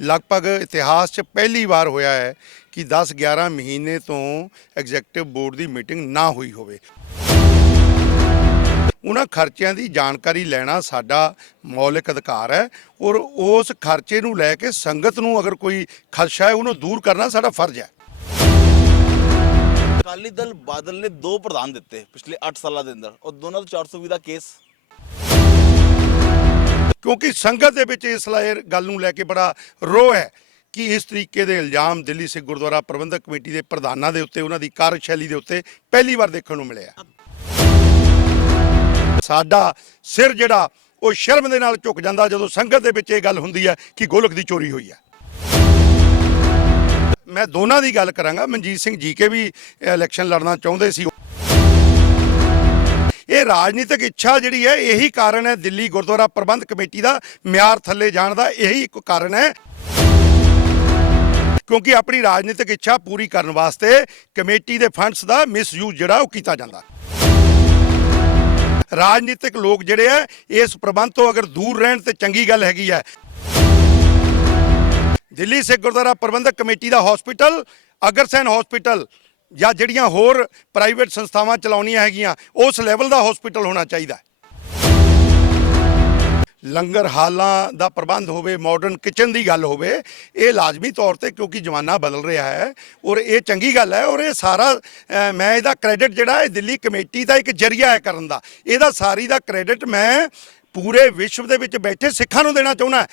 ਲਗਭਗ ਇਤਿਹਾਸ 'ਚ ਪਹਿਲੀ ਵਾਰ ਹੋਇਆ ਹੈ ਕਿ 10-11 ਮਹੀਨੇ ਤੋਂ ਐਗਜ਼ੈਕਟਿਵ ਬੋਰਡ ਦੀ ਮੀਟਿੰਗ ਨਾ ਹੋਈ ਹੋਵੇ। ਉਹਨਾਂ ਖਰਚਿਆਂ ਦੀ ਜਾਣਕਾਰੀ ਲੈਣਾ ਸਾਡਾ ਮੌਲਿਕ ਅਧਿਕਾਰ ਹੈ ਔਰ ਉਸ ਖਰਚੇ ਨੂੰ ਲੈ ਕੇ ਸੰਗਤ ਨੂੰ ਅਗਰ ਕੋਈ ਖਦਸ਼ਾ ਹੈ ਉਹਨੂੰ ਦੂਰ ਕਰਨਾ ਸਾਡਾ ਫਰਜ਼ ਹੈ। ਅਕਾਲੀ ਦਲ ਬਾਦਲ ਨੇ 2 ਪ੍ਰਧਾਨ ਦਿੱਤੇ ਪਿਛਲੇ 8 ਸਾਲਾਂ ਦੇ ਅੰਦਰ ਔਰ ਦੋਨਾਂ ਤੋਂ 420 ਦਾ ਕੇਸ। ਕਿਉਂਕਿ ਸੰਗਤ ਦੇ ਵਿੱਚ ਇਸ ਗੱਲ ਨੂੰ ਲੈ ਕੇ ਬੜਾ ਰੋਹ ਹੈ ਕਿ ਇਸ ਤਰੀਕੇ ਦੇ ਇਲਜ਼ਾਮ ਦਿੱਲੀ ਸਿੱਖ ਗੁਰਦੁਆਰਾ ਪ੍ਰਬੰਧਕ ਕਮੇਟੀ ਦੇ ਪ੍ਰਧਾਨਾਂ ਦੇ ਉੱਤੇ ਉਹਨਾਂ ਦੀ ਕਾਰਜਸ਼ੈਲੀ ਦੇ ਉੱਤੇ ਪਹਿਲੀ ਵਾਰ ਦੇਖਣ ਨੂੰ ਮਿਲਿਆ। ਸਾਡਾ ਸਿਰ ਜਿਹੜਾ ਉਹ ਸ਼ਰਮ ਦੇ ਨਾਲ ਝੁਕ ਜਾਂਦਾ ਜਦੋਂ ਸੰਗਤ ਦੇ ਵਿੱਚ ਇਹ ਗੱਲ ਹੁੰਦੀ ਹੈ ਕਿ ਗੋਲਕ ਦੀ ਚੋਰੀ ਹੋਈ ਹੈ। ਮੈਂ ਦੋਨਾਂ ਦੀ ਗੱਲ ਕਰਾਂਗਾ। ਮਨਜੀਤ ਸਿੰਘ ਜੀਕੇ ਵੀ ਇਲੈਕਸ਼ਨ ਲੜਨਾ ਚਾਹੁੰਦੇ ਸੀ। ਇਹ ਰਾਜਨੀਤਿਕ ਇੱਛਾ ਜਿਹੜੀ ਹੈ ਇਹੀ ਕਾਰਨ ਹੈ ਦਿੱਲੀ ਗੁਰਦੁਆਰਾ ਪ੍ਰਬੰਧ ਕਮੇਟੀ ਦਾ ਮਿਆਰ ਥੱਲੇ ਜਾਣ ਦਾ, ਇਹੀ ਇੱਕ ਕਾਰਨ ਹੈ ਕਿਉਂਕਿ ਆਪਣੀ ਰਾਜਨੀਤਿਕ ਇੱਛਾ ਪੂਰੀ ਕਰਨ ਵਾਸਤੇ ਕਮੇਟੀ ਦੇ ਫੰਡਸ ਦਾ ਮਿਸਯੂਜ਼ ਜਿਹੜਾ ਉਹ ਕੀਤਾ ਜਾਂਦਾ। ਰਾਜਨੀਤਿਕ ਲੋਕ ਜਿਹੜੇ ਆ ਇਸ ਪ੍ਰਬੰਧ ਤੋਂ ਅਗਰ ਦੂਰ ਰਹਿਣ ਤੇ ਚੰਗੀ ਗੱਲ ਹੈਗੀ ਹੈ। ਦਿੱਲੀ ਸਿੱਖ ਗੁਰਦੁਆਰਾ ਪ੍ਰਬੰਧਕ ਕਮੇਟੀ ਦਾ ਹਸਪੀਟਲ, ਅਗਰਸੈਨ ਹਸਪੀਟਲ ਜਾਂ ਜਿਹੜੀਆਂ ਹੋਰ ਪ੍ਰਾਈਵੇਟ ਸੰਸਥਾਵਾਂ ਚਲਾਉਣੀਆਂ ਹੈਗੀਆਂ ਉਸ ਲੈਵਲ ਦਾ ਹਸਪੀਟਲ ਹੋਣਾ ਚਾਹੀਦਾ। ਲੰਗਰ ਹਾਲਾਂ ਦਾ ਪ੍ਰਬੰਧ ਹੋਵੇ, ਮਾਡਰਨ ਕਿਚਨ ਦੀ ਗੱਲ ਹੋਵੇ, ਇਹ ਲਾਜ਼ਮੀ ਤੌਰ ਤੇ ਕਿਉਂਕਿ ਜ਼ਮਾਨਾ ਬਦਲ ਰਿਹਾ ਹੈ ਔਰ ਇਹ ਚੰਗੀ ਗੱਲ ਹੈ ਔਰ ਇਹ ਸਾਰਾ ਮੈਂ ਇਹਦਾ ਕ੍ਰੈਡਿਟ ਜਿਹੜਾ ਇਹ ਦਿੱਲੀ ਕਮੇਟੀ ਦਾ ਇੱਕ ਜਰੀਆ ਹੈ ਕਰਨ ਦਾ, ਇਹਦਾ ਸਾਰੀ ਦਾ ਕ੍ਰੈਡਿਟ ਮੈਂ ਪੂਰੇ ਵਿਸ਼ਵ ਦੇ ਵਿੱਚ ਬੈਠੇ ਸਿੱਖਾਂ ਨੂੰ ਦੇਣਾ ਚਾਹੁੰਦਾ।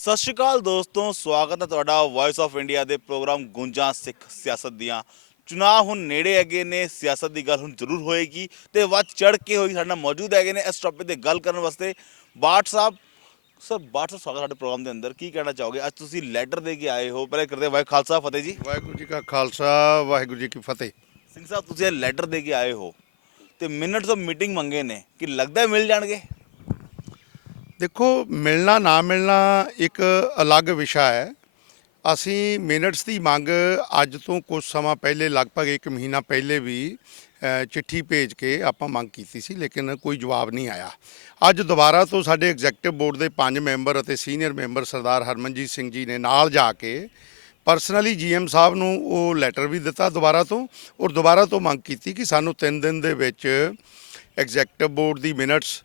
ਸਤਿ ਸ਼੍ਰੀ ਅਕਾਲ ਦੋਸਤੋ, ਸਵਾਗਤ ਹੈ ਤੁਹਾਡਾ ਵੌਇਸ ਆਫ ਇੰਡੀਆ ਦੇ ਪ੍ਰੋਗਰਾਮ ਗੁੰਜਾਂ ਸਿੱਖ ਸਿਆਸਤ ਦੀਆਂ। ਚੁਣਾਵ ਹੁਣ ਨੇੜੇ ਹੈਗੇ ਨੇ, ਸਿਆਸਤ ਦੀ ਗੱਲ ਹੁਣ ਜ਼ਰੂਰ ਹੋਏਗੀ ਤੇ ਵੱਧ ਚੜ੍ਹ ਕੇ ਹੋਈ। ਸਾਡੇ ਨਾਲ ਮੌਜੂਦ ਹੈਗੇ ਨੇ ਇਸ ਟੌਪਿਕ ਤੇ ਗੱਲ ਕਰਨ ਵਾਸਤੇ ਬਾਠ ਸਾਹਿਬ। ਸਰ ਬਾਠ ਸਾਹਿਬ, ਸਵਾਗਤ ਸਾਡੇ ਪ੍ਰੋਗਰਾਮ ਦੇ ਅੰਦਰ। ਕੀ ਕਹਿਣਾ ਚਾਹੋਗੇ? ਅੱਜ ਤੁਸੀਂ ਲੈਟਰ ਦੇ ਕੇ ਆਏ ਹੋ। ਪਹਿਲੇ ਕਰਦੇ ਵਾਹਿਗੁਰੂ ਖਾਲਸਾ ਫਤਿਹ ਜੀ। ਵਾਹਿਗੁਰੂ ਜੀ ਕਾ ਖਾਲਸਾ, ਵਾਹਿਗੁਰੂ ਜੀ ਕੀ ਫਤਿਹ। ਸਿੰਘ ਸਾਹਿਬ, ਤੁਸੀਂ ਇਹ ਲੈਟਰ ਦੇ ਕੇ ਆਏ ਹੋ ਤੇ ਮਿੰਟਸ ਆਫ ਮੀਟਿੰਗ ਮੰਗੇ ਨੇ, ਕਿ ਲੱਗਦਾ ਮਿਲ ਜਾਣਗੇ? ਦੇਖੋ, ਮਿਲਣਾ ਨਾ ਮਿਲਣਾ ਇੱਕ ਅਲੱਗ ਵਿਸ਼ਾ ਹੈ। ਅਸੀਂ ਮਿੰਟਸ ਦੀ ਮੰਗ ਅੱਜ ਤੋਂ ਕੁਝ ਸਮਾਂ ਪਹਿਲੇ, ਲਗਭਗ 1 ਮਹੀਨਾ ਪਹਿਲੇ ਵੀ ਚਿੱਠੀ ਭੇਜ ਕੇ ਆਪਾਂ ਮੰਗ ਕੀਤੀ ਸੀ, ਲੇਕਿਨ ਕੋਈ ਜਵਾਬ ਨਹੀਂ ਆਇਆ। ਅੱਜ ਦੁਬਾਰਾ ਤੋਂ ਸਾਡੇ ਐਗਜ਼ੈਕਟਿਵ ਬੋਰਡ ਦੇ 5 ਮੈਂਬਰ ਅਤੇ ਸੀਨੀਅਰ ਮੈਂਬਰ ਸਰਦਾਰ ਹਰਮਨਜੀਤ ਸਿੰਘ ਜੀ ਨੇ ਨਾਲ ਜਾ ਕੇ ਪਰਸਨਲੀ ਜੀਐਮ ਸਾਹਿਬ ਨੂੰ ਉਹ ਲੈਟਰ ਵੀ ਦਿੱਤਾ ਦੁਬਾਰਾ ਤੋਂ, ਔਰ ਦੁਬਾਰਾ ਤੋਂ ਮੰਗ ਕੀਤੀ ਕਿ ਸਾਨੂੰ 3 ਦਿਨ ਦੇ ਵਿੱਚ ਐਗਜ਼ੈਕਟਿਵ ਬੋਰਡ ਦੀ ਮਿੰਟਸ,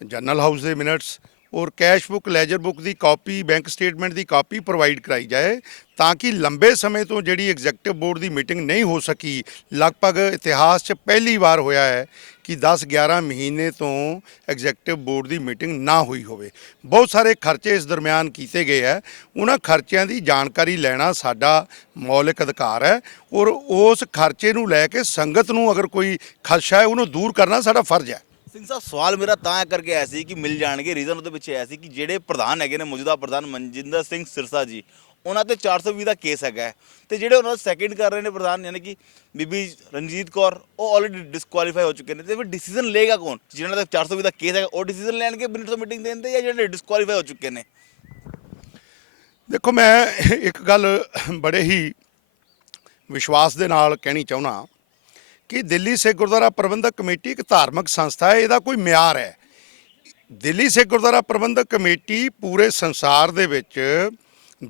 ਜਨਰਲ ਹਾਊਸ ਦੇ ਮਿੰਟਸ ਔਰ ਕੈਸ਼ ਬੁੱਕ, ਲੈਜਰ ਬੁੱਕ ਦੀ ਕਾਪੀ, ਬੈਂਕ ਸਟੇਟਮੈਂਟ ਦੀ ਕਾਪੀ ਪ੍ਰੋਵਾਈਡ ਕਰਾਈ ਜਾਏ, ਤਾਂ ਕਿ ਲੰਬੇ ਸਮੇਂ ਤੋਂ ਜਿਹੜੀ ਐਗਜ਼ੈਕਟਿਵ ਬੋਰਡ ਦੀ ਮੀਟਿੰਗ ਨਹੀਂ ਹੋ ਸਕੀ, ਲਗਭਗ ਇਤਿਹਾਸ 'ਚ ਪਹਿਲੀ ਵਾਰ ਹੋਇਆ ਹੈ ਕਿ 10-11 ਮਹੀਨੇ ਤੋਂ ਐਗਜ਼ੈਕਟਿਵ ਬੋਰਡ ਦੀ ਮੀਟਿੰਗ ਨਾ ਹੋਈ ਹੋਵੇ। ਬਹੁਤ ਸਾਰੇ ਖਰਚੇ ਇਸ ਦਰਮਿਆਨ ਕੀਤੇ ਗਏ ਹੈ। ਉਹਨਾਂ ਖਰਚਿਆਂ ਦੀ ਜਾਣਕਾਰੀ ਲੈਣਾ ਸਾਡਾ ਮੌਲਿਕ ਅਧਿਕਾਰ ਹੈ ਔਰ ਉਸ ਖਰਚੇ ਨੂੰ ਲੈ ਕੇ ਸੰਗਤ ਨੂੰ ਅਗਰ ਕੋਈ ਖਦਸ਼ਾ ਹੈ ਉਹਨੂੰ ਦੂਰ ਕਰਨਾ ਸਾਡਾ ਫਰਜ਼ ਹੈ। ਸਿੰਘ ਸਾਹਿਬ, ਸਵਾਲ ਮੇਰਾ ਤਾਂ ਕਰਕੇ ਆਇਆ ਸੀ ਕਿ ਮਿਲ ਜਾਣਗੇ। ਰੀਜ਼ਨ ਉਹਦੇ ਪਿੱਛੇ ਆਇਆ ਸੀ ਕਿ ਜਿਹੜੇ ਪ੍ਰਧਾਨ ਹੈਗੇ ਨੇ, ਮੌਜੂਦਾ ਪ੍ਰਧਾਨ ਮਨਜਿੰਦਰ ਸਿੰਘ ਸਿਰਸਾ ਜੀ, ਉਹਨਾਂ ਤੇ 420 ਦਾ ਕੇਸ ਹੈਗਾ ਤੇ ਜਿਹੜੇ ਉਹਨਾਂ ਦਾ ਸੈਕਿੰਡ ਕਰ ਰਹੇ ਨੇ ਪ੍ਰਧਾਨ, ਯਾਨੀ ਕਿ ਬੀਬੀ ਰਣਜੀਤ ਕੌਰ, ਉਹ ਆਲਰੇਡੀ ਡਿਸਕੁਆਲੀਫਾਈ ਹੋ ਚੁੱਕੇ ਨੇ। ਤੇ ਫਿਰ ਡਿਸੀਜਨ ਲਏਗਾ ਕੌਣ? ਜਿਹਨਾਂ ਦਾ 420 ਦਾ ਕੇਸ ਹੈਗਾ ਉਹ ਡਿਸੀਜਨ ਲੈਣਗੇ ਮਿੰਟਸ ਆਫ ਮੀਟਿੰਗ ਦੇਣ ਤੇ, ਜਾਂ ਜਿਹੜੇ ਡਿਸਕੁਆਲੀਫਾਈ ਹੋ ਚੁੱਕੇ ਨੇ? ਦੇਖੋ, ਮੈਂ ਇੱਕ ਗੱਲ ਬੜੇ ਹੀ ਵਿਸ਼ਵਾਸ ਦੇ ਨਾਲ ਕਹਿਣੀ ਚਾਹੁੰਦਾ ਕਿ ਦਿੱਲੀ ਸਿੱਖ ਗੁਰਦੁਆਰਾ ਪ੍ਰਬੰਧਕ ਕਮੇਟੀ ਇੱਕ ਧਾਰਮਿਕ ਸੰਸਥਾ ਹੈ, ਇਹਦਾ ਕੋਈ ਮਿਆਰ ਹੈ। ਦਿੱਲੀ ਸਿੱਖ ਗੁਰਦੁਆਰਾ ਪ੍ਰਬੰਧਕ ਕਮੇਟੀ ਪੂਰੇ ਸੰਸਾਰ ਦੇ ਵਿੱਚ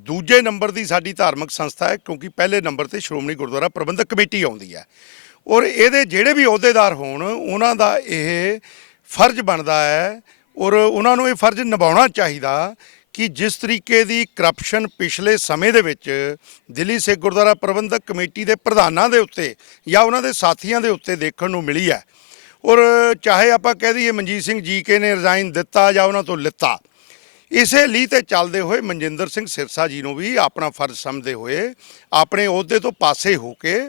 ਦੂਜੇ ਨੰਬਰ ਦੀ ਸਾਡੀ ਧਾਰਮਿਕ ਸੰਸਥਾ ਹੈ, ਕਿਉਂਕਿ ਪਹਿਲੇ ਨੰਬਰ ਤੇ ਸ਼੍ਰੋਮਣੀ ਗੁਰਦੁਆਰਾ ਪ੍ਰਬੰਧਕ ਕਮੇਟੀ ਆਉਂਦੀ ਹੈ ਔਰ ਇਹਦੇ ਜਿਹੜੇ ਵੀ ਅਹੁਦੇਦਾਰ ਹੋਣ ਉਹਨਾਂ ਦਾ ਇਹ ਫਰਜ਼ ਬਣਦਾ ਹੈ ਔਰ ਉਹਨਾਂ ਨੂੰ ਇਹ ਫਰਜ਼ ਨਿਭਾਉਣਾ ਚਾਹੀਦਾ ਕਿ ਜਿਸ ਤਰੀਕੇ ਦੀ ਕਰਪਸ਼ਨ ਪਿਛਲੇ ਸਮੇਂ ਦੇ ਵਿੱਚ ਦਿੱਲੀ ਸਿੱਖ ਗੁਰਦੁਆਰਾ ਪ੍ਰਬੰਧਕ ਕਮੇਟੀ ਦੇ ਪ੍ਰਧਾਨਾਂ ਦੇ ਉੱਤੇ ਜਾਂ ਉਹਨਾਂ ਦੇ ਸਾਥੀਆਂ ਦੇ ਉੱਤੇ ਦੇਖਣ ਨੂੰ ਮਿਲੀ ਹੈ, ਔਰ ਚਾਹੇ ਆਪਾਂ ਕਹਿ ਦਈਏ ਮਨਜੀਤ ਸਿੰਘ ਜੀਕੇ ਨੇ ਰਿਜ਼ਾਈਨ ਦਿੱਤਾ ਜਾਂ ਉਹਨਾਂ ਤੋਂ ਲਿੱਤਾ, ਇਸੇ ਲਈ ਤੇ ਚੱਲਦੇ ਹੋਏ ਮਨਜਿੰਦਰ ਸਿੰਘ ਸਿਰਸਾ ਜੀ ਨੂੰ ਵੀ ਆਪਣਾ ਫਰਜ਼ ਸਮਝਦੇ ਹੋਏ ਆਪਣੇ ਅਹੁਦੇ ਤੋਂ ਪਾਸੇ ਹੋ ਕੇ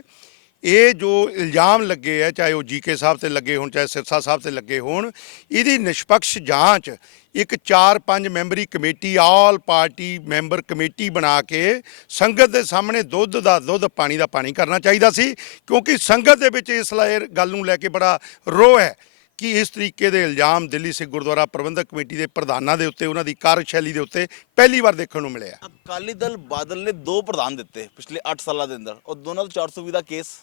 ਇਹ ਜੋ ਇਲਜ਼ਾਮ ਲੱਗੇ ਹੈ, ਚਾਹੇ ਉਹ ਜੀਕੇ ਸਾਹਿਬ ਤੇ ਲੱਗੇ ਹੋਣ, ਚਾਹੇ ਸਿਰਸਾ ਸਾਹਿਬ ਤੇ ਲੱਗੇ ਹੋਣ, ਇਹਦੀ ਨਿਸ਼ਪਕਸ਼ ਜਾਂਚ ਇੱਕ 4-5 memory committee, all party member committee ਬਣਾ ਕੇ ਸੰਗਤ ਦੇ ਸਾਹਮਣੇ ਦੁੱਧ ਦਾ ਦੁੱਧ, ਪਾਣੀ ਦਾ ਪਾਣੀ ਕਰਨਾ ਚਾਹੀਦਾ ਸੀ। ਕਿਉਂਕਿ ਸੰਗਤ ਦੇ ਵਿੱਚ ਇਸ ਗੱਲ ਨੂੰ ਲੈ ਕੇ ਬੜਾ ਰੋਹ ਹੈ ਕਿ ਇਸ ਤਰੀਕੇ ਦੇ ਇਲਜ਼ਾਮ ਦਿੱਲੀ ਸਿੱਖ ਗੁਰਦੁਆਰਾ ਪ੍ਰਬੰਧਕ ਕਮੇਟੀ ਦੇ ਪ੍ਰਧਾਨਾਂ ਦੇ ਉੱਤੇ, ਉਹਨਾਂ ਦੀ ਕਾਰਜਸ਼ੈਲੀ ਦੇ ਉੱਤੇ ਪਹਿਲੀ ਵਾਰ ਦੇਖਣ ਨੂੰ ਮਿਲਿਆ। ਅਕਾਲੀ ਦਲ ਬਾਦਲ ਨੇ 2 ਪ੍ਰਧਾਨ ਦਿੱਤੇ ਪਿਛਲੇ 8 ਸਾਲਾਂ ਦੇ ਅੰਦਰ ਔਰ ਦੋਨਾਂ ਤੋਂ 420 ਦਾ ਕੇਸ।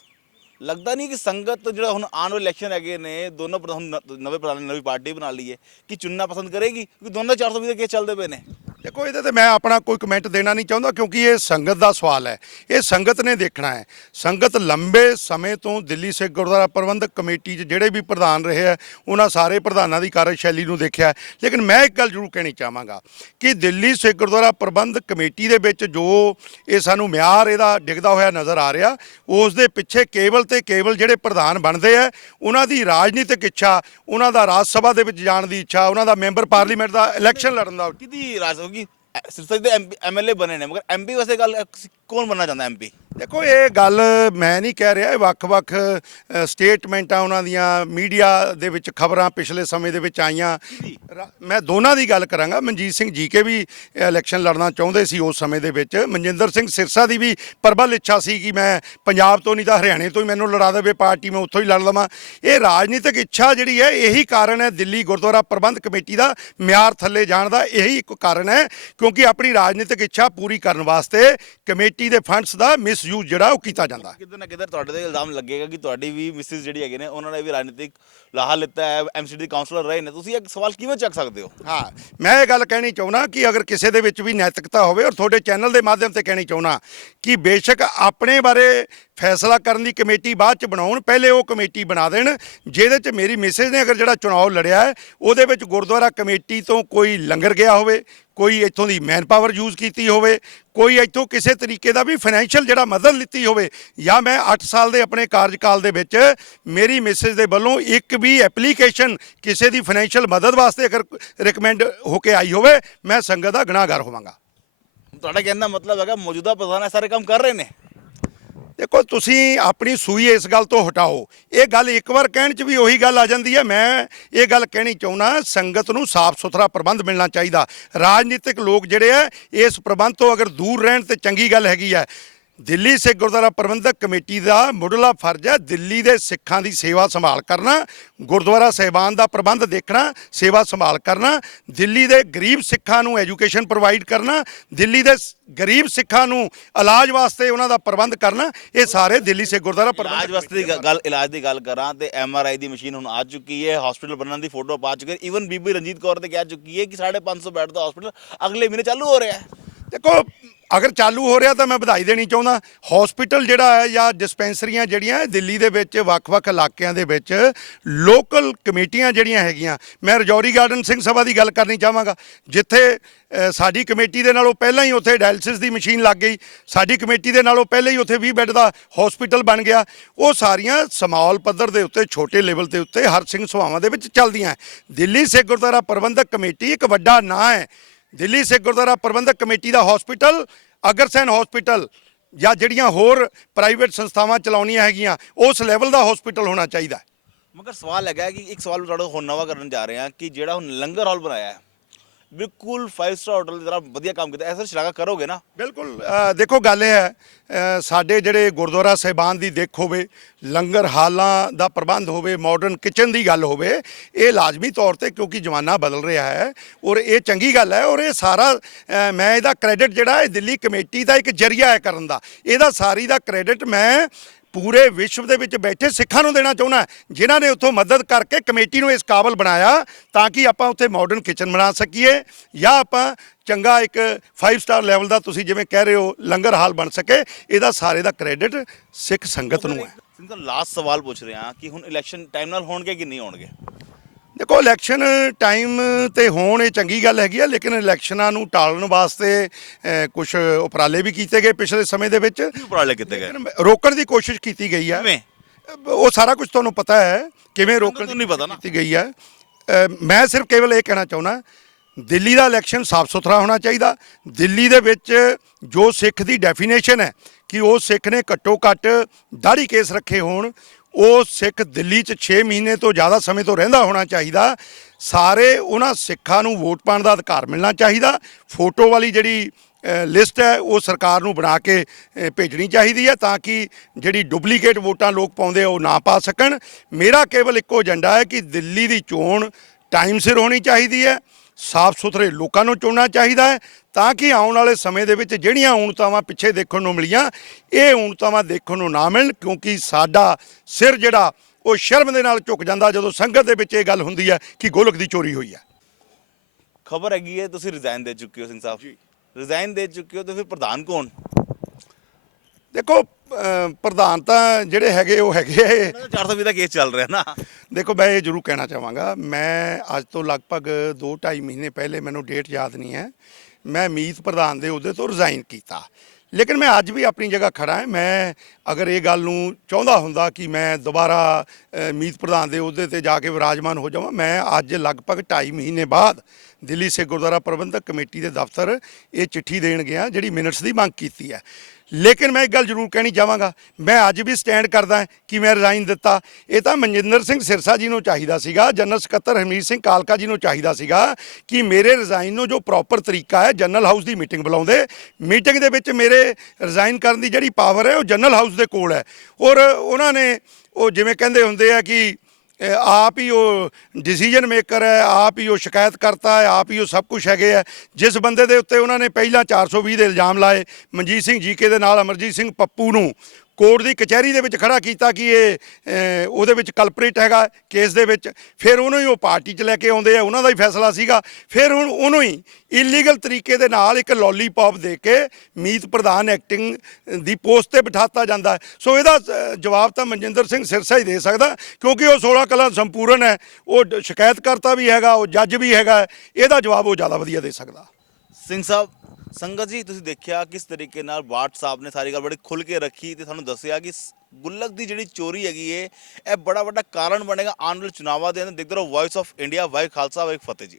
ਲੱਗਦਾ ਨਹੀਂ ਕਿ ਸੰਗਤ ਜਿਹੜਾ ਹੁਣ ਆਉਣ ਵਾਲੇ ਇਲੈਕਸ਼ਨ ਹੈਗੇ ਨੇ, ਦੋਨੋਂ ਨਵੇਂ ਪ੍ਰਧਾਨ, ਨਵੀਂ ਪਾਰਟੀ ਬਣਾ ਲਈ ਹੈ, ਕਿ ਚੁਣਨਾ ਪਸੰਦ ਕਰੇਗੀ? ਕਿਉਂਕਿ ਦੋਨਾਂ 420 ਦੇ ਕੇਸ ਚੱਲਦੇ ਪਏ ਨੇ। ਦੇਖੋ ਇਹਦੇ ਤੇ ਮੈਂ ਆਪਣਾ ਕੋਈ ਕਮੈਂਟ ਦੇਣਾ ਨਹੀਂ ਚਾਹੁੰਦਾ ਕਿਉਂਕਿ ਇਹ ਸੰਗਤ ਦਾ ਸਵਾਲ ਹੈ, ਇਹ ਸੰਗਤ ਨੇ ਦੇਖਣਾ ਹੈ। ਸੰਗਤ ਲੰਬੇ ਸਮੇਂ ਤੋਂ ਦਿੱਲੀ ਸਿੱਖ ਗੁਰਦੁਆਰਾ ਪ੍ਰਬੰਧਕ ਕਮੇਟੀ 'ਚ ਜਿਹੜੇ ਵੀ ਪ੍ਰਧਾਨ ਰਹੇ ਹੈ ਉਹਨਾਂ ਸਾਰੇ ਪ੍ਰਧਾਨਾਂ ਦੀ ਕਾਰਜਸ਼ੈਲੀ ਨੂੰ ਦੇਖਿਆ ਹੈ। ਲੇਕਿਨ ਮੈਂ ਇੱਕ ਗੱਲ ਜ਼ਰੂਰ ਕਹਿਣੀ ਚਾਹਾਂਗਾ ਕਿ ਦਿੱਲੀ ਸਿੱਖ ਗੁਰਦੁਆਰਾ ਪ੍ਰਬੰਧਕ ਕਮੇਟੀ ਦੇ ਵਿੱਚ ਜੋ ਇਹ ਸਾਨੂੰ ਮਿਆਰ ਇਹਦਾ ਡਿੱਗਦਾ ਹੋਇਆ ਨਜ਼ਰ ਆ ਰਿਹਾ, ਉਸ ਦੇ ਪਿੱਛੇ ਕੇਵਲ ਤੇ ਕੇਵਲ ਜਿਹੜੇ ਪ੍ਰਧਾਨ ਬਣਦੇ ਆ ਉਹਨਾਂ ਦੀ ਰਾਜਨੀਤਿਕ ਇੱਛਾ, ਉਹਨਾਂ ਦਾ ਰਾਜ ਸਭਾ ਦੇ ਵਿੱਚ ਜਾਣ ਦੀ ਇੱਛਾ, ਉਹਨਾਂ ਦਾ ਮੈਂਬਰ ਪਾਰਲੀਮੈਂਟ ਦਾ ਇਲੈਕਸ਼ਨ ਲੜਨ ਦਾ। ਕਿਹਦੀ ਰਾਜ ਹੋਗੀ ਸਿਰਸਾ ਦੇ ਐਮਐਲਏ ਬਣੇ ਨੇ, ਮਗਰ ਐਮਪੀ ਵਾਸਤੇ ਗੱਲ ਕੌਣ ਬਣਨਾ ਚਾਹੁੰਦਾ ਐਮਪੀ? ਦੇਖੋ ਇਹ ਗੱਲ ਮੈਂ ਨਹੀਂ ਕਹਿ ਰਿਹਾ, ਇਹ ਵੱਖ-ਵੱਖ ਸਟੇਟਮੈਂਟਾਂ ਉਹਨਾਂ ਦੀਆਂ ਮੀਡੀਆ ਦੇ ਵਿੱਚ ਖਬਰਾਂ ਪਿਛਲੇ ਸਮੇਂ ਦੇ ਵਿੱਚ ਆਈਆਂ। ਮੈਂ ਦੋਨਾਂ ਦੀ ਗੱਲ ਕਰਾਂਗਾ। ਮਨਜੀਤ ਸਿੰਘ ਜੀਕੇ ਵੀ ਇਲੈਕਸ਼ਨ ਲੜਨਾ ਚਾਹੁੰਦੇ ਸੀ ਉਸ ਸਮੇਂ ਦੇ ਵਿੱਚ। ਮਨਜਿੰਦਰ ਸਿੰਘ ਸਿਰਸਾ ਦੀ ਵੀ ਪ੍ਰਬਲ ਇੱਛਾ ਸੀ ਕਿ ਮੈਂ ਪੰਜਾਬ ਤੋਂ ਨਹੀਂ ਤਾਂ ਹਰਿਆਣੇ ਤੋਂ ਹੀ ਮੈਨੂੰ ਲੜਾ ਦੇਵੇ ਪਾਰਟੀ, ਮੈਂ ਉੱਥੋਂ ਹੀ ਲੜ ਲਵਾਂ। ਇਹ ਰਾਜਨੀਤਿਕ ਇੱਛਾ ਜਿਹੜੀ ਹੈ ਇਹੀ ਕਾਰਨ ਹੈ ਦਿੱਲੀ ਗੁਰਦੁਆਰਾ ਪ੍ਰਬੰਧ ਕਮੇਟੀ ਦਾ ਮਿਆਰ ਥੱਲੇ ਜਾਣ ਦਾ, ਇਹੀ ਇੱਕ ਕਾਰਨ ਹੈ ਕਿਉਂਕਿ ਆਪਣੀ ਰਾਜਨੀਤਿਕ ਇੱਛਾ ਪੂਰੀ ਕਰਨ ਵਾਸਤੇ ਕਮੇਟੀ ਦੇ ਫੰਡਸ ਦਾ ਮਿਸਯੂਜ਼ ਜਿਹੜਾ ਉਹ ਕੀਤਾ ਜਾਂਦਾ। ਕਿਤੇ ਨਾ ਕਿਤੇ ਤੁਹਾਡੇ ਤੇ ਇਲਜ਼ਾਮ ਲੱਗੇਗਾ ਕਿ ਤੁਹਾਡੀ ਵੀ ਮਿਸਿਸ ਜਿਹੜੀ ਹੈਗੇ ਨੇ ਉਹਨਾਂ ਨੇ ਵੀ ਰਾਜਨੀਤਿਕ ਲਾਹਾ ਲਿੱਤਾ ਹੈ, ਐਮਸੀਡੀ ਕਾਉਂਸਲਰ ਰਹੇ ਨੇ, ਤੁਸੀਂ ਇਹ ਸਵਾਲ ਕਿਵੇਂ ਚੱਕ ਸਕਦੇ ਹੋ? ਹਾਂ, ਮੈਂ ਇਹ ਗੱਲ ਕਹਿਣੀ ਚਾਹੁੰਦਾ ਕਿ ਅਗਰ ਕਿਸੇ ਦੇ ਵਿੱਚ ਵੀ ਨੈਤਿਕਤਾ ਹੋਵੇ, ਔਰ ਤੁਹਾਡੇ ਚੈਨਲ ਦੇ ਮਾਧਿਅਮ ਤੇ ਕਹਿਣੀ ਚਾਹੁੰਦਾ ਕਿ ਬੇਸ਼ੱਕ ਆਪਣੇ ਬਾਰੇ ਫੈਸਲਾ ਕਰਨ ਦੀ ਕਮੇਟੀ ਬਾਅਦ ਚ ਬਣਾਉਣ, ਪਹਿਲੇ ਉਹ ਕਮੇਟੀ ਬਣਾ ਦੇਣ ਜਿਹਦੇ ਚ ਮੇਰੀ ਮਿਸਿਸ ਨੇ ਅਗਰ ਜਿਹੜਾ ਚੁਣਾਵ ਲੜਿਆ ਹੈ ਉਹਦੇ ਵਿੱਚ ਗੁਰਦੁਆਰਾ ਕਮੇਟੀ ਤੋਂ ਕੋਈ ਲੰਗਰ ਗਿਆ ਹੋਵੇ, ਕੋਈ ਇੱਥੋਂ ਦੀ ਮੈਨ ਪਾਵਰ ਯੂਜ਼ ਕੀਤੀ ਹੋਵੇ, ਕੋਈ ਇੱਥੋਂ ਕਿਸੇ ਤਰੀਕੇ ਦਾ ਵੀ ਫਾਈਨੈਂਸ਼ੀਅਲ ਜਿਹੜਾ ਮਦਦ ਲਿੱਤੀ ਹੋਵੇ, ਜਾਂ ਮੈਂ 8 ਸਾਲ ਦੇ ਆਪਣੇ ਕਾਰਜਕਾਲ ਦੇ ਵਿੱਚ ਮੇਰੀ ਮਿਸਿਸ ਦੇ ਵੱਲੋਂ ਇੱਕ ਵੀ ਐਪਲੀਕੇਸ਼ਨ ਕਿਸੇ ਦੀ ਫਾਈਨੈਂਸ਼ੀਅਲ ਮਦਦ ਵਾਸਤੇ ਅਗਰ ਰਿਕਮੈਂਡ ਹੋ ਕੇ ਆਈ ਹੋਵੇ, ਮੈਂ ਸੰਗਤ ਦਾ ਗੁਨਾਹਗਾਰ ਹੋਵਾਂਗਾ। ਤੁਹਾਡਾ ਕਹਿਣ ਦਾ ਮਤਲਬ ਹੈਗਾ ਮੌਜੂਦਾ ਪ੍ਰਧਾਨ ਇਹ ਸਾਰੇ ਕੰਮ ਕਰ ਰਹੇ ਨੇ? ਦੇਖੋ ਤੁਸੀਂ ਆਪਣੀ ਸੂਈ ਇਸ ਗੱਲ ਤੋਂ ਹਟਾਓ। ਇਹ ਗੱਲ ਇੱਕ ਵਾਰ ਕਹਿਣ 'ਚ ਵੀ ਉਹੀ ਗੱਲ ਆ ਜਾਂਦੀ ਹੈ। ਮੈਂ ਇਹ ਗੱਲ ਕਹਿਣੀ ਚਾਹੁੰਦਾ, ਸੰਗਤ ਨੂੰ ਸਾਫ਼ ਸੁਥਰਾ ਪ੍ਰਬੰਧ ਮਿਲਣਾ ਚਾਹੀਦਾ। ਰਾਜਨੀਤਿਕ ਲੋਕ ਜਿਹੜੇ ਆ ਇਸ ਪ੍ਰਬੰਧ ਤੋਂ ਅਗਰ ਦੂਰ ਰਹਿਣ ਤੇ ਚੰਗੀ ਗੱਲ ਹੈਗੀ ਹੈ। ਦਿੱਲੀ ਸਿੱਖ ਗੁਰਦੁਆਰਾ ਪ੍ਰਬੰਧਕ ਕਮੇਟੀ ਦਾ ਮੁੱਢਲਾ ਫਰਜ਼ ਹੈ ਦਿੱਲੀ ਦੇ ਸਿੱਖਾਂ ਦੀ ਸੇਵਾ ਸੰਭਾਲ ਕਰਨਾ, ਗੁਰਦੁਆਰਾ ਸਾਹਿਬਾਨ ਦਾ ਪ੍ਰਬੰਧ ਦੇਖਣਾ, ਸੇਵਾ ਸੰਭਾਲ ਕਰਨਾ, ਦਿੱਲੀ ਦੇ ਗਰੀਬ ਸਿੱਖਾਂ ਨੂੰ ਐਜੂਕੇਸ਼ਨ ਪ੍ਰੋਵਾਈਡ ਕਰਨਾ, ਦਿੱਲੀ ਦੇ ਗਰੀਬ ਸਿੱਖਾਂ ਨੂੰ ਇਲਾਜ ਵਾਸਤੇ ਉਹਨਾਂ ਦਾ ਪ੍ਰਬੰਧ ਕਰਨਾ। ਇਹ ਸਾਰੇ ਦਿੱਲੀ ਸਿੱਖ ਗੁਰਦੁਆਰਾ ਇਲਾਜ ਵਾਸਤੇ ਇਲਾਜ ਦੀ ਗੱਲ ਕਰਾਂ ਤੇ ਐਮਆਰਆਈ ਦੀ ਮਸ਼ੀਨ ਹੁਣ ਆ ਚੁੱਕੀ ਹੈ, ਹਸਪੀਟਲ ਬਣਨ ਦੀ ਫੋਟੋ ਪਾ ਚੁੱਕੇ, ਈਵਨ ਬੀਬੀ ਰਣਜੀਤ ਕੌਰ ਤੇ ਕਹਿ ਚੁੱਕੀ ਹੈ ਕਿ 550 ਬੈੱਡ ਦਾ ਹਸਪੀਟਲ ਅਗਲੇ ਮਹੀਨੇ ਚਾਲੂ ਹੋ ਰਿਹਾ ਹੈ। ਦੇਖੋ ਅਗਰ ਚਾਲੂ ਹੋ ਰਿਹਾ ਤਾਂ ਮੈਂ ਵਧਾਈ ਦੇਣੀ ਚਾਹੁੰਦਾ। ਹਸਪੀਟਲ ਜਿਹੜਾ ਹੈ ਜਾਂ ਡਿਸਪੈਂਸਰੀਆਂ ਜਿਹੜੀਆਂ ਦਿੱਲੀ ਦੇ ਵਿੱਚ ਵੱਖ-ਵੱਖ ਇਲਾਕਿਆਂ ਦੇ ਵਿੱਚ ਲੋਕਲ ਕਮੇਟੀਆਂ ਜਿਹੜੀਆਂ ਹੈਗੀਆਂ, ਮੈਂ ਰਜੌਰੀ ਗਾਰਡਨ ਸਿੰਘ ਸਭਾ ਦੀ ਗੱਲ ਕਰਨੀ ਚਾਹਾਂਗਾ ਜਿੱਥੇ ਸਾਡੀ ਕਮੇਟੀ ਦੇ ਨਾਲੋਂ ਪਹਿਲਾਂ ਹੀ ਉੱਥੇ ਡਾਇਲਸਿਸ ਦੀ ਮਸ਼ੀਨ ਲੱਗ ਗਈ, ਸਾਡੀ ਕਮੇਟੀ ਦੇ ਨਾਲੋਂ ਪਹਿਲਾਂ ਹੀ ਉੱਥੇ 20 ਬੈੱਡ ਦਾ ਹਸਪੀਟਲ ਬਣ ਗਿਆ। ਉਹ ਸਾਰੀਆਂ ਸਮਾਲ ਪੱਧਰ ਦੇ ਉੱਤੇ, ਛੋਟੇ ਲੈਵਲ ਦੇ ਉੱਤੇ ਹਰ ਸਿੰਘ ਸਭਾਵਾਂ ਦੇ ਵਿੱਚ ਚੱਲਦੀਆਂ। ਦਿੱਲੀ ਸਿੱਖ ਗੁਰਦੁਆਰਾ ਪ੍ਰਬੰਧਕ ਕਮੇਟੀ ਇੱਕ ਵੱਡਾ ਨਾਂ ਹੈ। ਦਿੱਲੀ ਸਿੱਖ ਗੁਰਦੁਆਰਾ ਪ੍ਰਬੰਧਕ ਕਮੇਟੀ ਦਾ ਹਸਪੀਟਲ, ਅਗਰਸੈਨ ਹਸਪੀਟਲ ਜਾਂ ਜਿਹੜੀਆਂ ਹੋਰ ਪ੍ਰਾਈਵੇਟ ਸੰਸਥਾਵਾਂ ਚਲਾਉਣੀਆਂ ਹੈਗੀਆਂ ਉਸ ਲੈਵਲ ਦਾ ਹਸਪੀਟਲ ਹੋਣਾ ਚਾਹੀਦਾ। ਮਗਰ ਸਵਾਲ ਹੈਗਾ ਕਿ ਇੱਕ ਸਵਾਲ ਤੁਹਾਡਾ ਹੁਣ ਨਵਾਂ ਕਰਨ ਜਾ ਰਹੇ ਹਾਂ ਕਿ ਜਿਹੜਾ ਹੁਣ ਲੰਗਰ ਹਾਲ ਬਣਾਇਆ ਹੈ ਬਿਲਕੁਲ 5 ਸਟਾਰ ਹੋਟਲ ਦੀ ਤਰ੍ਹਾਂ ਵਧੀਆ ਕੰਮ ਕੀਤਾ, ਐਸਾ ਸ਼ਲਾਘਾ ਕਰੋਗੇ ਨਾ? ਬਿਲਕੁਲ। ਦੇਖੋ ਗੱਲ ਇਹ ਹੈ, ਸਾਡੇ ਜਿਹੜੇ ਗੁਰਦੁਆਰਾ ਸਾਹਿਬਾਨ ਦੀ ਦਿੱਖ ਹੋਵੇ, ਲੰਗਰ ਹਾਲਾਂ ਦਾ ਪ੍ਰਬੰਧ ਹੋਵੇ, ਮਾਡਰਨ ਕਿਚਨ ਦੀ ਗੱਲ ਹੋਵੇ, ਇਹ ਲਾਜ਼ਮੀ ਤੌਰ ਤੇ ਕਿਉਂਕਿ ਜ਼ਮਾਨਾ ਬਦਲ ਰਿਹਾ ਹੈ ਔਰ ਇਹ ਚੰਗੀ ਗੱਲ ਹੈ। ਔਰ ਇਹ ਸਾਰਾ ਮੈਂ ਇਹਦਾ ਕ੍ਰੈਡਿਟ ਜਿਹੜਾ ਇਹ ਦਿੱਲੀ ਕਮੇਟੀ ਦਾ ਇੱਕ ਜਰੀਆ ਹੈ ਕਰਨ ਦਾ, ਇਹਦਾ ਸਾਰੀ ਦਾ ਕ੍ਰੈਡਿਟ ਮੈਂ ਪੂਰੇ ਵਿਸ਼ਵ ਦੇ ਵਿੱਚ ਬੈਠੇ ਸਿੱਖਾਂ ਨੂੰ ਦੇਣਾ ਚਾਹੁੰਦਾ ਜਿਨ੍ਹਾਂ ਨੇ ਉੱਥੋਂ ਮਦਦ ਕਰਕੇ ਕਮੇਟੀ ਨੂੰ ਇਸ ਕਾਬਲ ਬਣਾਇਆ ਤਾਂ ਕਿ ਆਪਾਂ ਉੱਥੇ ਮਾਡਰਨ ਕਿਚਨ ਬਣਾ ਸਕੀਏ ਜਾਂ ਆਪਾਂ ਚੰਗਾ ਇੱਕ 5 ਸਟਾਰ ਲੈਵਲ ਦਾ ਤੁਸੀਂ ਜਿਵੇਂ ਕਹਿ ਰਹੇ ਹੋ ਲੰਗਰ ਹਾਲ ਬਣ ਸਕੇ। ਇਹਦਾ ਸਾਰੇ ਦਾ ਕ੍ਰੈਡਿਟ ਸਿੱਖ ਸੰਗਤ ਨੂੰ ਹੈ। ਸਿੰਘ ਸਾਹਿਬ ਲਾਸਟ ਸਵਾਲ ਪੁੱਛ ਰਹੇ ਹਾਂ ਕਿ ਹੁਣ ਇਲੈਕਸ਼ਨ ਟਾਈਮ ਨਾਲ ਹੋਣਗੇ ਕਿ ਨਹੀਂ ਹੋਣਗੇ? ਦੇਖੋ ਇਲੈਕਸ਼ਨ ਟਾਈਮ ਤੇ ਹੋਣ ਇਹ ਚੰਗੀ ਗੱਲ ਹੈਗੀ ਆ, ਲੇਕਿਨ ਇਲੈਕਸ਼ਨਾਂ ਨੂੰ ਟਾਲਣ ਵਾਸਤੇ ਕੁਝ ਉਪਰਾਲੇ ਵੀ ਕੀਤੇ ਗਏ ਪਿਛਲੇ ਸਮੇਂ ਦੇ ਵਿੱਚ। ਉਪਰਾਲੇ ਕੀਤੇ ਗਏ, ਰੋਕਣ ਦੀ ਕੋਸ਼ਿਸ਼ ਕੀਤੀ ਗਈ ਹੈ। ਉਹ ਸਾਰਾ ਕੁਝ ਤੁਹਾਨੂੰ ਪਤਾ ਹੈ ਕਿਵੇਂ ਰੋਕਣ ਦੀ ਨਹੀਂ ਪਤਾ ਨਾ ਕੀਤੀ ਗਈ ਹੈ। ਮੈਂ ਸਿਰਫ ਕੇਵਲ ਇਹ ਕਹਿਣਾ ਚਾਹੁੰਦਾ, ਦਿੱਲੀ ਦਾ ਇਲੈਕਸ਼ਨ ਸਾਫ਼ ਸੁਥਰਾ ਹੋਣਾ ਚਾਹੀਦਾ। ਦਿੱਲੀ ਦੇ ਵਿੱਚ ਜੋ ਸਿੱਖ ਦੀ ਡੈਫੀਨੇਸ਼ਨ ਹੈ ਕਿ ਉਹ ਸਿੱਖ ਨੇ ਘੱਟੋ ਘੱਟ ਦਾੜੀ ਕੇਸ ਰੱਖੇ ਹੋਣ, ਉਹ ਸਿੱਖ ਦਿੱਲੀ 'ਚ 6 ਮਹੀਨੇ ਤੋਂ ਜ਼ਿਆਦਾ ਸਮੇਂ ਤੋਂ ਰਹਿੰਦਾ ਹੋਣਾ ਚਾਹੀਦਾ। ਸਾਰੇ ਉਹਨਾਂ ਸਿੱਖਾਂ ਨੂੰ ਵੋਟ ਪਾਉਣ ਦਾ ਅਧਿਕਾਰ ਮਿਲਣਾ ਚਾਹੀਦਾ। ਫੋਟੋ ਵਾਲੀ ਜਿਹੜੀ ਲਿਸਟ ਹੈ ਉਹ ਸਰਕਾਰ ਨੂੰ ਬਣਾ ਕੇ ਭੇਜਣੀ ਚਾਹੀਦੀ ਹੈ ਤਾਂ ਕਿ ਜਿਹੜੀ ਡੁਪਲੀਕੇਟ ਵੋਟਾਂ ਲੋਕ ਪਾਉਂਦੇ ਆ ਉਹ ਨਾ ਪਾ ਸਕਣ। ਮੇਰਾ ਕੇਵਲ ਇੱਕੋ ਏਜੰਡਾ ਹੈ ਕਿ ਦਿੱਲੀ ਦੀ ਚੋਣ ਟਾਈਮ ਸਿਰ ਹੋਣੀ ਚਾਹੀਦੀ ਹੈ, ਸਾਫ਼ ਸੁਥਰੇ ਲੋਕਾਂ ਨੂੰ ਚੁਣਨਾ ਚਾਹੀਦਾ ਹੈ ਤਾਂ ਕਿ ਆਉਣ ਵਾਲੇ ਸਮੇਂ ਦੇ ਵਿੱਚ ਜਿਹੜੀਆਂ ਊਣਤਾਵਾਂ ਪਿੱਛੇ ਦੇਖਣ ਨੂੰ ਮਿਲੀਆਂ ਇਹ ਊਣਤਾਵਾਂ ਦੇਖਣ ਨੂੰ ਨਾ ਮਿਲਣ, ਕਿਉਂਕਿ ਸਾਡਾ ਸਿਰ ਜਿਹੜਾ ਉਹ ਸ਼ਰਮ ਦੇ ਨਾਲ ਝੁਕ ਜਾਂਦਾ ਜਦੋਂ ਸੰਗਤ ਦੇ ਵਿੱਚ ਇਹ ਗੱਲ ਹੁੰਦੀ ਹੈ ਕਿ ਗੋਲਕ ਦੀ ਚੋਰੀ ਹੋਈ ਹੈ। ਖਬਰ ਹੈਗੀ ਹੈ ਤੁਸੀਂ ਰਿਜ਼ਾਈਨ ਦੇ ਚੁੱਕੇ ਹੋ ਸਿੰਘ ਸਾਹਿਬ ਜੀ। ਰਿਜ਼ਾਈਨ ਦੇ ਚੁੱਕੇ ਹੋ ਤੇ ਫਿਰ ਪ੍ਰਧਾਨ ਕੌਣ? ਦੇਖੋ ਪ੍ਰਧਾਨ ਤਾਂ ਜਿਹੜੇ ਹੈਗੇ ਉਹ ਹੈਗੇ ਆ। 420 ਦਾ ਕੇਸ ਚੱਲ ਰਿਹਾ ਨਾ। ਦੇਖੋ ਮੈਂ ਇਹ ਜ਼ਰੂਰ ਕਹਿਣਾ ਚਾਹਾਂਗਾ, ਮੈਂ ਅੱਜ ਤੋਂ ਲਗਭਗ 2-2.5 ਮਹੀਨੇ ਪਹਿਲੇ, ਮੈਨੂੰ ਡੇਟ ਯਾਦ ਨਹੀਂ ਹੈ, ਮੈਂ ਮੀਤ ਪ੍ਰਧਾਨ ਦੇ ਅਹੁਦੇ ਤੋਂ ਰਿਜ਼ਾਈਨ ਕੀਤਾ। ਲੇਕਿਨ ਮੈਂ ਅੱਜ ਵੀ ਆਪਣੀ ਜਗ੍ਹਾ ਖੜਾ ਹਾਂ। ਮੈਂ ਅਗਰ ਇਹ ਗੱਲ ਨੂੰ ਚਾਹੁੰਦਾ ਹੁੰਦਾ ਕਿ ਮੈਂ ਦੁਬਾਰਾ ਮੀਤ ਪ੍ਰਧਾਨ ਦੇ ਅਹੁਦੇ ਤੇ ਜਾ ਕੇ ਵਿਰਾਜਮਾਨ ਹੋ ਜਾਵਾਂ, ਮੈਂ ਅੱਜ ਲਗਭਗ 2.5 ਮਹੀਨੇ ਬਾਅਦ ਦਿੱਲੀ ਸਿੱਖ ਗੁਰਦੁਆਰਾ ਪ੍ਰਬੰਧਕ ਕਮੇਟੀ ਦੇ ਦਫ਼ਤਰ ਇਹ ਚਿੱਠੀ ਦੇਣ ਗਿਆ ਜਿਹੜੀ ਮਿੰਟਸ ਦੀ ਮੰਗ ਕੀਤੀ ਹੈ। ਲੇਕਿਨ ਮੈਂ ਇੱਕ ਗੱਲ ਜ਼ਰੂਰ ਕਹਿਣੀ ਚਾਹਾਂਗਾ, ਮੈਂ ਅੱਜ ਵੀ ਸਟੈਂਡ ਕਰਦਾ ਕਿ ਮੈਂ ਰਿਜ਼ਾਈਨ ਦਿੱਤਾ। ਇਹ ਤਾਂ ਮਨਜਿੰਦਰ ਸਿੰਘ ਸਿਰਸਾ ਜੀ ਨੂੰ ਚਾਹੀਦਾ ਸੀਗਾ, ਜਨਰਲ ਸਕੱਤਰ ਹਰਮੀਤ ਸਿੰਘ ਕਾਲਕਾ ਜੀ ਨੂੰ ਚਾਹੀਦਾ ਸੀਗਾ ਕਿ ਮੇਰੇ ਰਿਜ਼ਾਈਨ ਨੂੰ ਜੋ ਪ੍ਰੋਪਰ ਤਰੀਕਾ ਹੈ ਜਨਰਲ ਹਾਊਸ ਦੀ ਮੀਟਿੰਗ ਬੁਲਾਉਂਦੇ। ਮੀਟਿੰਗ ਦੇ ਵਿੱਚ ਮੇਰੇ ਰਿਜ਼ਾਈਨ ਕਰਨ ਦੀ ਜਿਹੜੀ ਪਾਵਰ ਹੈ ਉਹ ਜਨਰਲ ਹਾਊਸ ਦੇ ਕੋਲ ਹੈ। ਔਰ ਉਹਨਾਂ ਨੇ ਉਹ ਜਿਵੇਂ ਕਹਿੰਦੇ ਹੁੰਦੇ ਆ ਕਿ ਆਪ ਹੀ ਉਹ ਡਿਸੀਜਨ ਮੇਕਰ ਹੈ, ਆਪ ਹੀ ਉਹ ਸ਼ਿਕਾਇਤ ਕਰਤਾ ਹੈ, ਆਪ ਹੀ ਉਹ ਸਭ ਕੁਝ ਹੈਗੇ ਆ। ਜਿਸ ਬੰਦੇ ਦੇ ਉੱਤੇ ਉਹਨਾਂ ਨੇ ਪਹਿਲਾਂ 420 ਦੇ ਇਲਜ਼ਾਮ ਲਾਏ, ਮਨਜੀਤ ਸਿੰਘ ਜੀਕੇ ਦੇ ਨਾਲ ਅਮਰਜੀਤ ਸਿੰਘ ਪੱਪੂ ਨੂੰ ਕੋਰਟ ਦੀ ਕਚਹਿਰੀ ਦੇ ਵਿੱਚ ਖੜਾ ਕੀਤਾ ਕਿ ਇਹ ਉਹਦੇ ਵਿੱਚ ਕਲਪਰੇਟ ਹੈਗਾ ਕੇਸ ਦੇ ਵਿੱਚ, ਫਿਰ ਉਹਨੂੰ ਹੀ ਉਹ ਪਾਰਟੀ 'ਚ ਲੈ ਕੇ ਆਉਂਦੇ ਆ, ਉਹਨਾਂ ਦਾ ਹੀ ਫੈਸਲਾ ਸੀਗਾ। ਫਿਰ ਹੁਣ ਉਹਨੂੰ ਹੀ ਇਲੀਗਲ ਤਰੀਕੇ ਦੇ ਨਾਲ ਇੱਕ ਲੋਲੀਪੌਪ ਦੇ ਕੇ ਮੀਤ ਪ੍ਰਧਾਨ ਐਕਟਿੰਗ ਦੀ ਪੋਸਟ ਤੇ ਬਿਠਾਤਾ ਜਾਂਦਾ ਹੈ। ਸੋ ਇਹਦਾ ਜਵਾਬ ਤਾਂ ਮਨਜਿੰਦਰ ਸਿੰਘ ਸਿਰਸਾ ਹੀ ਦੇ ਸਕਦਾ, ਕਿਉਂਕਿ ਉਹ 16 ਕਲਾ ਸੰਪੂਰਨ ਹੈ, ਉਹ ਸ਼ਿਕਾਇਤਕਰਤਾ ਵੀ ਹੈਗਾ, ਉਹ ਜੱਜ ਵੀ ਹੈਗਾ। ਇਹਦਾ ਜਵਾਬ ਉਹ ਜ਼ਿਆਦਾ ਵਧੀਆ ਦੇ ਸਕਦਾ। ਸਿੰਘ ਸਾਹਿਬ, ਸੰਗਤ ਜੀ ਤੁਸੀਂ ਦੇਖਿਆ ਕਿਸ ਤਰੀਕੇ ਨਾਲ ਬਾਟ ਸਾਹਿਬ ਨੇ ਸਾਰੀ ਗੱਲ ਬੜੀ ਖੁੱਲ ਕੇ ਰੱਖੀ ਤੇ ਸਾਨੂੰ ਦੱਸਿਆ ਕਿ ਗੁੱਲਕ ਦੀ ਜਿਹੜੀ ਚੋਰੀ ਹੈਗੀ ਏ ਇਹ ਬੜਾ ਵੱਡਾ ਕਾਰਨ ਬਣੇਗਾ ਆਉਣ ਵਾਲੇ ਚੁਣਾਵਾਂ ਦੇ ਅੰਦਰ। ਦੇਖਦੇ ਰਹੋ ਵੌਇਸ ਆਫ ਇੰਡੀਆ। ਵਾਹਿ ਖਾਲਸਾ ਵਾਹਿ ਫਤਿਹ ਜੀ।